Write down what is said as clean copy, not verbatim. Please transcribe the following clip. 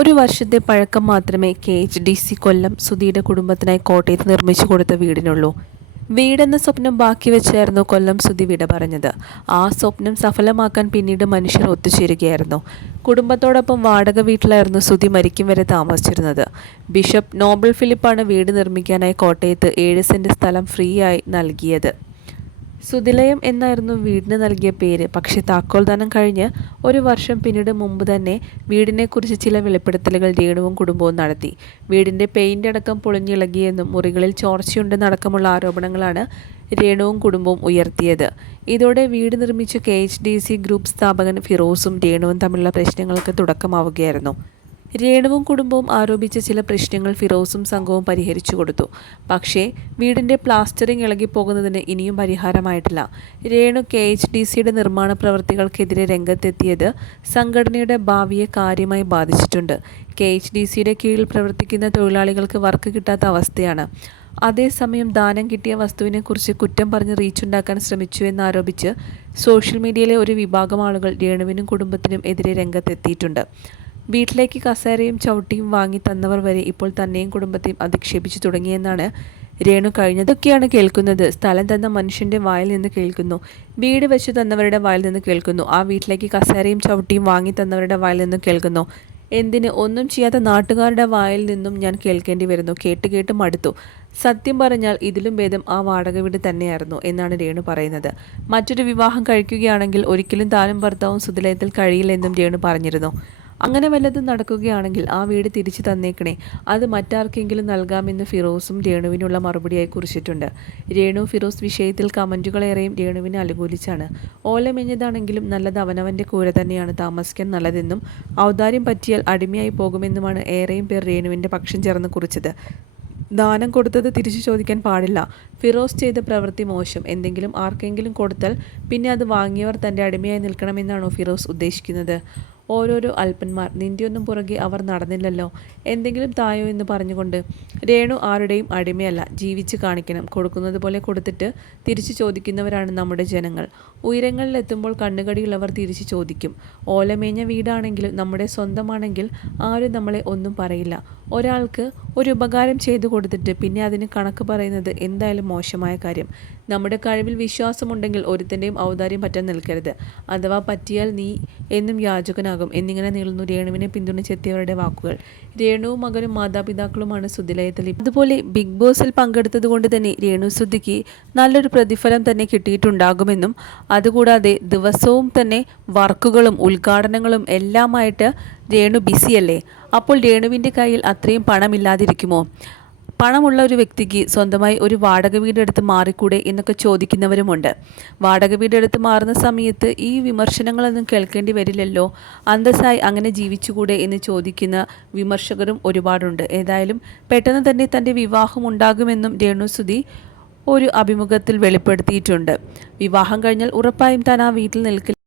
ഒരു വർഷത്തെ പഴക്കം മാത്രമേ KHDC കൊല്ലം സുധിയുടെ കുടുംബത്തിനായി കോട്ടയത്ത് നിർമ്മിച്ചു കൊടുത്ത വീടിനുള്ളൂ. വീടെന്ന സ്വപ്നം ബാക്കി വെച്ചായിരുന്നു കൊല്ലം സുധി വിട പറഞ്ഞത്. ആ സ്വപ്നം സഫലമാക്കാൻ പിന്നീട് മനുഷ്യർ ഒത്തുചേരുകയായിരുന്നു. കുടുംബത്തോടൊപ്പം വാടക വീട്ടിലായിരുന്നു സുധി മരിക്കും വരെ താമസിച്ചിരുന്നത്. ബിഷപ്പ് നോബൽ ഫിലിപ്പാണ് വീട് നിർമ്മിക്കാനായി കോട്ടയത്ത് 7 സെന്റ് സ്ഥലം ഫ്രീ ആയി നൽകിയത്. സുധിലയം എന്നായിരുന്നു വീടിന് നൽകിയ പേര്. പക്ഷേ താക്കോൽദാനം കഴിഞ്ഞ് ഒരു വർഷം പിന്നീട് മുമ്പ് തന്നെ വീടിനെക്കുറിച്ച് ചില വെളിപ്പെടുത്തലുകൾ രേണുവും കുടുംബവും നടത്തി. വീടിൻ്റെ പെയിൻ്റ് അടക്കം പൊളിഞ്ഞിളകിയെന്നും മുറികളിൽ ചോർച്ചയുണ്ടെന്നടക്കമുള്ള ആരോപണങ്ങളാണ് രേണുവും കുടുംബവും ഉയർത്തിയത്. ഇതോടെ വീട് നിർമ്മിച്ച KHDC ഗ്രൂപ്പ് സ്ഥാപകൻ ഫിറോസും രേണുവും തമ്മിലുള്ള പ്രശ്നങ്ങൾക്ക് തുടക്കമാവുകയായിരുന്നു. രേണുവും കുടുംബവും ആരോപിച്ച ചില പ്രശ്നങ്ങൾ ഫിറോസും സംഘവും പരിഹരിച്ചു കൊടുത്തു. പക്ഷേ വീടിൻ്റെ പ്ലാസ്റ്ററിംഗ് ഇളകിപ്പോകുന്നതിന് ഇനിയും പരിഹാരമായിട്ടില്ല. രേണു KHDCയുടെ നിർമ്മാണ പ്രവൃത്തികൾക്കെതിരെ രംഗത്തെത്തിയത് സംഘടനയുടെ ഭാവിയെ കാര്യമായി ബാധിച്ചിട്ടുണ്ട്. KHDCയുടെ കീഴിൽ പ്രവർത്തിക്കുന്ന തൊഴിലാളികൾക്ക് വർക്ക് കിട്ടാത്ത അവസ്ഥയാണ്. അതേസമയം ദാനം കിട്ടിയ വസ്തുവിനെക്കുറിച്ച് കുറ്റം പറഞ്ഞ് റീച്ചുണ്ടാക്കാൻ ശ്രമിച്ചു എന്നാരോപിച്ച് സോഷ്യൽ മീഡിയയിലെ ഒരു വിഭാഗം ആളുകൾ രേണുവിനും കുടുംബത്തിനും എതിരെ രംഗത്തെത്തിയിട്ടുണ്ട്. വീട്ടിലേക്ക് കസേരയും ചവിട്ടിയും വാങ്ങി തന്നവർ വരെ ഇപ്പോൾ തന്നെയും കുടുംബത്തെയും അധിക്ഷേപിച്ചു തുടങ്ങിയെന്നാണ് രേണു കഴിഞ്ഞതൊക്കെയാണ് കേൾക്കുന്നത്. സ്ഥലം തന്ന മനുഷ്യൻ്റെ വായിൽ നിന്ന് കേൾക്കുന്നു, വീട് വെച്ച് തന്നവരുടെ വായിൽ നിന്ന് കേൾക്കുന്നു, ആ വീട്ടിലേക്ക് കസേരയും ചവിട്ടിയും വാങ്ങി തന്നവരുടെ വായിൽ നിന്ന് കേൾക്കുന്നു. എന്തിന് ഒന്നും ചെയ്യാത്ത നാട്ടുകാരുടെ വായിൽ നിന്നും ഞാൻ കേൾക്കേണ്ടി വരുന്നു. കേട്ട് മടുത്തു. സത്യം പറഞ്ഞാൽ ഇതിലും ഭേദം ആ വാടക വീട് തന്നെയായിരുന്നു എന്നാണ് രേണു പറയുന്നത്. മറ്റൊരു വിവാഹം കഴിക്കുകയാണെങ്കിൽ ഒരിക്കലും താനും ഭർത്താവും സുധിലയത്തിൽ കഴിയില്ലെന്നും രേണു പറഞ്ഞിരുന്നു. അങ്ങനെ വല്ലതും നടക്കുകയാണെങ്കിൽ ആ വീട് തിരിച്ചു തന്നേക്കണേ, അത് മറ്റാർക്കെങ്കിലും നൽകാമെന്ന് ഫിറോസും രേണുവിനുള്ള മറുപടിയായി കുറിച്ചിട്ടുണ്ട്. രേണു ഫിറോസ് വിഷയത്തിൽ കമൻറ്റുകളേറെയും രേണുവിനെ അനുകൂലിച്ചാണ്. ഓലമെഞ്ഞതാണെങ്കിലും നല്ലത് അവനവൻ്റെ കൂര തന്നെയാണ് താമസിക്കാൻ നല്ലതെന്നും ഔദാര്യം പറ്റിയാൽ അടിമയായി പോകുമെന്നുമാണ് ഏറെയും പേർ രേണുവിൻ്റെ പക്ഷം ചേർന്ന് കുറിച്ചത്. ദാനം കൊടുത്തത് തിരിച്ചു ചോദിക്കാൻ പാടില്ല. ഫിറോസ് ചെയ്ത പ്രവൃത്തി മോശം. എന്തെങ്കിലും ആർക്കെങ്കിലും കൊടുത്താൽ പിന്നെ അത് വാങ്ങിയവർ തൻ്റെ അടിമയായി നിൽക്കണമെന്നാണോ ഫിറോസ് ഉദ്ദേശിക്കുന്നത്? ഓരോരോ അല്പന്മാർ, നിൻ്റെയൊന്നും പുറകെ അവർ നടന്നില്ലല്ലോ, എന്തെങ്കിലും തായോ എന്ന് പറഞ്ഞുകൊണ്ട്. രേണു ആരുടെയും അടിമയല്ല. ജീവിച്ച് കാണിക്കണം. കൊടുക്കുന്നത് പോലെ കൊടുത്തിട്ട് തിരിച്ചു ചോദിക്കുന്നവരാണ് നമ്മുടെ ജനങ്ങൾ. ഉയരങ്ങളിലെത്തുമ്പോൾ കണ്ണുകടിയുള്ളവർ തിരിച്ചു ചോദിക്കും. ഓലമേഞ്ഞ വീടാണെങ്കിലും നമ്മുടെ സ്വന്തമാണെങ്കിൽ ആരും നമ്മളെ ഒന്നും പറയില്ല. ഒരാൾക്ക് ഒരു ഉപകാരം ചെയ്തു കൊടുത്തിട്ട് പിന്നെ അതിന് കണക്ക് പറയുന്നത് എന്തായാലും മോശമായ കാര്യം. നമ്മുടെ കഴിവിൽ വിശ്വാസമുണ്ടെങ്കിൽ ഒരുത്തൻ്റെയും ഔദാര്യം പറ്റാൻ നിൽക്കരുത്. അഥവാ പറ്റിയാൽ നീ എന്നും യാചകനാകും എന്നിങ്ങനെ നീളുന്നു രേണുവിനെ പിന്തുണച്ചെത്തിയവരുടെ വാക്കുകൾ. രേണുവും മകനും മാതാപിതാക്കളുമാണ് സുധിലയത്തിൽ. അതുപോലെ ബിഗ് ബോസിൽ പങ്കെടുത്തത് കൊണ്ട് തന്നെ രേണു സുധിക്ക് നല്ലൊരു പ്രതിഫലം തന്നെ കിട്ടിയിട്ടുണ്ടാകുമെന്നും അതുകൂടാതെ ദിവസവും തന്നെ വർക്കുകളും ഉദ്ഘാടനങ്ങളും എല്ലാമായിട്ട് രേണു ബിസിയല്ലേ. അപ്പോൾ രേണുവിൻ്റെ കയ്യിൽ അത്രയും പണമില്ലാതിരിക്കുമോ? പണമുള്ള ഒരു വ്യക്തിക്ക് സ്വന്തമായി ഒരു വാടക വീടെടുത്ത് മാറിക്കൂടെ എന്നൊക്കെ ചോദിക്കുന്നവരുമുണ്ട്. വാടക വീടെടുത്ത് മാറുന്ന സമയത്ത് ഈ വിമർശനങ്ങളൊന്നും കേൾക്കേണ്ടി വരില്ലല്ലോ, അന്തസ്സായി അങ്ങനെ ജീവിച്ചുകൂടെ എന്ന് ചോദിക്കുന്ന വിമർശകരും ഒരുപാടുണ്ട്. ഏതായാലും പെട്ടെന്ന് തന്നെ തൻ്റെ വിവാഹം ഉണ്ടാകുമെന്നും രേണു സുധി ഒരു അഭിമുഖത്തിൽ വെളിപ്പെടുത്തിയിട്ടുണ്ട്. വിവാഹം കഴിഞ്ഞാൽ ഉറപ്പായും താൻ ആ വീട്ടിൽ നിൽക്കില്ല.